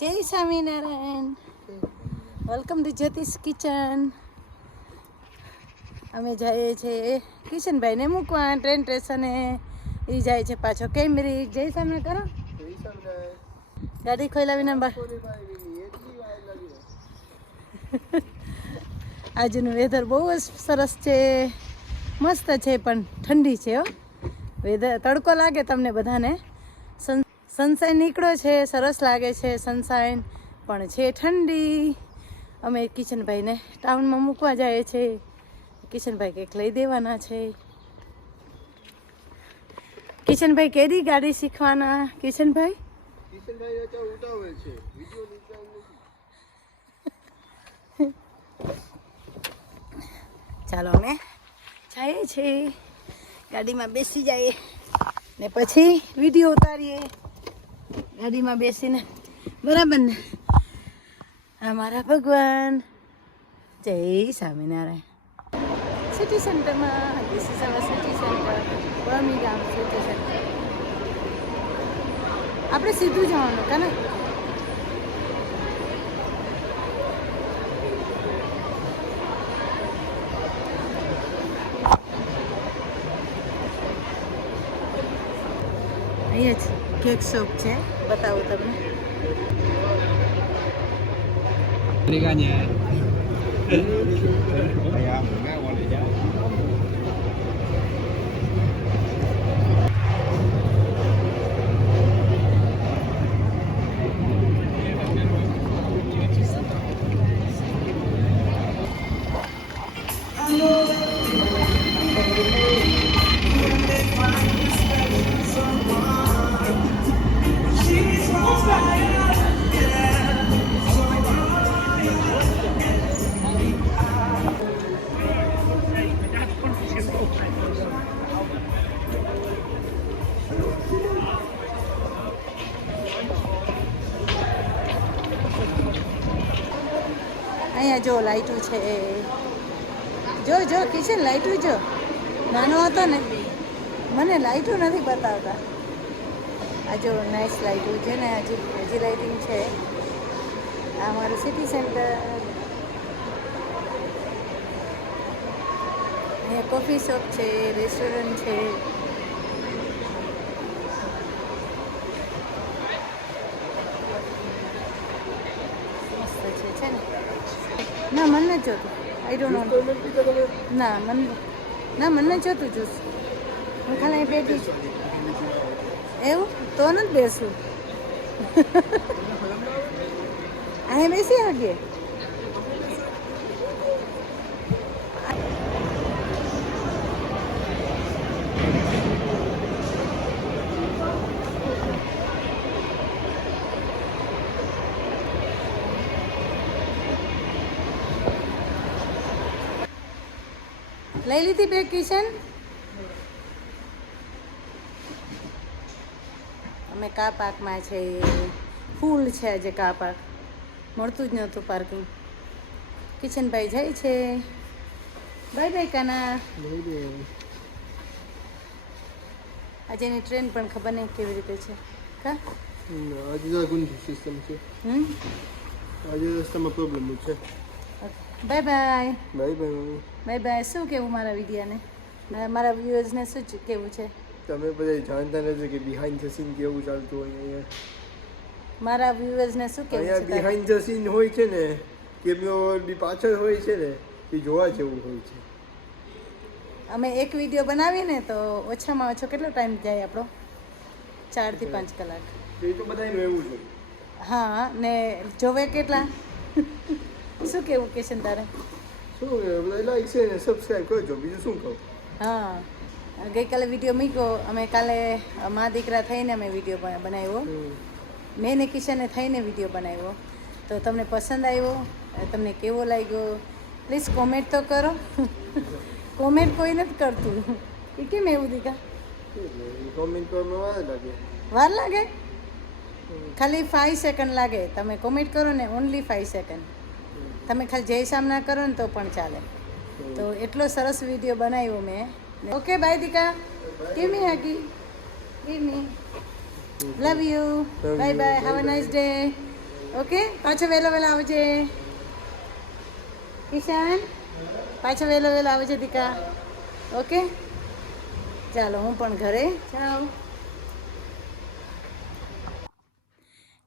જય Swaminarayan. Welcome to Jyotish kitchen અમે જઈએ છીએ કિશનભાઈને મૂકવા ટ્રેન સ્ટેશને એ. જાય છે પાછો કેમરી જય સામે કરો. ગાડી ખોઈલા વિના બા આજનું વેધર બહુ જ સરસ છે. મસ્ત છે, પણ ઠંડી છે, હો. વેધર તડકો લાગે તમને બધાને. સનસાઇન નીકળ્યો છે સરસ લાગે છે સનસાઇન પણ છે ઠંડી. અમે કિશનભાઈને ટાઉનમાં મૂકવા જઈએ છીએ કિશનભાઈ કંઈક લઈ દેવાના છે. કિશનભાઈ કેરી ગાડી શીખવાના? કિશનભાઈ? ચાલો અમે જઈએ છીએ. ગાડીમાં બેસી જઈએ ને પછી વીડિયો ઉતારીએ. ગાડીમાં બેસીને બરાબર ને આ મારા ભગવાન જય સ્વામિનારાયણ સિટી સેન્ટરમાં this is our city centre Birmingham city centre આપણે સીધું જવાનું કાને અહીંયા જ કેક શોપ છે બતાવું તમને. જો, લાઈટું છે. જો જો, કિશન, લાઈટું જો. નાનો હતો ને. મને લાઈટું નથી બતાવતા. આ જો નાઇસ લાઈટું છે ને, હજી હજી લાઇટિંગ છે. આ અમારું સિટી સેન્ટર અહીંયા કોફી શોપ છે રેસ્ટોરન્ટ છે મસ્ત છે છે ને ના મને નથી જોતું. આઈ ડોન્ટ નો ના મન ના. મને નથી જોતું જ્યુસ હું ખાલી અહીં બેઠી. છું એવું? તો નથી બેસું. અહીં બેસી શકીએ? લઈ લીધી બે કિશન. અમે કા પાર્કમાં છે ફૂલ છે આજે કા પાર્ક મળતું જ નહોતું પાર્કિંગ. કિશનભાઈ જાય છે. Bye bye Kana. આજે એની ટ્રેન પણ ખબર નહીં કેવી રીતે છે. કા? આજે સિસ્ટમ છે. હમ? આજે રસ્તામાં પ્રોબ્લેમ છે. Bye bye bye bye bye bye શું કેવું મારા વિડિયાને મારા વ્યુઅર્સને શું કેવું છે? તમે બધા જાણતા નથી કે બિહાઇન્ડ ધ સીન કેવું ચાલતું હોય અહીંયા. મારા વ્યુઅર્સને શું કેવું છે બિહાઇન્ડ ધ સીન હોય છે ને કેમનો બી પાછળ હોય છે ને એ જોવા જેવું હોય છે. અમે એક વીડિયો બનાવીએ ને તો ઓછામાં ઓછો કેટલો ટાઈમ જાય આપણો? ચારથી પાંચ કલાક. એ તો બધાનું એવું છે હા ને જોવે કેટલા? શું કેવું કિશન તારે શું લાઈક છે ને સબસ્ક્રાઇબ કરજો બીજું શું કહું હા ગઈકાલે વીડિયો મૂક્યો અમે કાલે મા દીકરા થઈને અમે વીડિયો બનાવ્યો મેં ને કિશને થઈને વીડિયો બનાવ્યો તો તમને પસંદ આવ્યો તમને કેવો લાગ્યો પ્લીઝ કોમેન્ટ તો કરો કોમેન્ટ કોઈ નથી કરતું એ કેમ એવું દીકા કોમેન્ટ કરવામાં લાગે વાર લાગે ખાલી ફાઈવ સેકન્ડ લાગે તમે કોમેન્ટ કરો ને ઓનલી ફાઈવ સેકન્ડ તમે ખાલી જય સામના કરો ને તો પણ ચાલે. તો એટલો સરસ વીડિયો બનાવ્યો મેં. ઓકે બાય દીકા. કેમી me કેમી love you bye bye have a nice day okay પાછો વહેલો વહેલો આવજે. કિશન પાછો વહેલો વહેલો આવજે દીકા. ઓકે ચાલો હું પણ ઘરે. જાઉં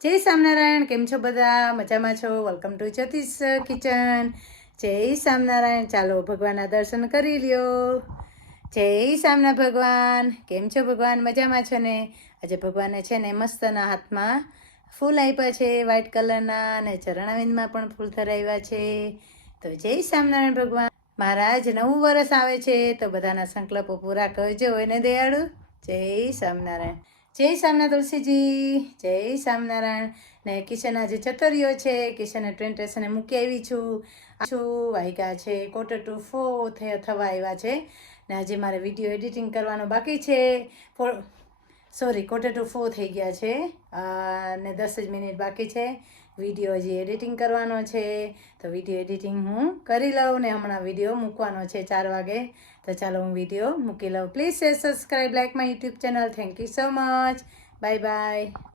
જય સ્વામિનારાયણ, કેમ છો બધા? મજામાં છો? Welcome to Jyotish kitchen. જય સ્વામિનારાયણ. ચાલો ભગવાનના દર્શન કરી લ્યો. જય સામના ભગવાન. કેમ છો ભગવાન? મજામાં છો ને? આજે ભગવાને છે ને મસ્તના હાથમાં ફૂલ આપ્યા છે વ્હાઇટ કલરના અને ચરણાવિંદમાં પણ ફૂલ ધરાવ્યા છે. તો જય સ્વામિનારાયણ ભગવાન. મહારાજ, નવું વર્ષ આવે છે, તો બધાના સંકલ્પો પૂરા કરજો એને દયાળુ? જય સ્વામિનારાયણ. જય સામના તુલસીજી, જય સામનારાયણ ને કિશન આજે ચતરીઓ છે કિશને ટ્રેન સ્ટેશને મૂકી આવી છું. છું વાગ્યા છે ક્વાર્ટર ટુ ફોર થવા આવ્યા છે. ને આજે મારે વીડિયો એડિટિંગ કરવાનો બાકી છે. સોરી ક્વાર્ટર ટુ ફોર થઈ ગયા છે. ને દસ જ મિનિટ બાકી છે. વીડિયો હજી એડિટિંગ કરવાનો છે, તો વીડિયો એડિટિંગ હું કરી લઉં ને હમણાં વીડિયો મૂકવાનો છે ચાર વાગે. તો ચાલો હું વીડિયો મૂકી લઉં. Please subscribe like my YouTube channel thank you so much bye bye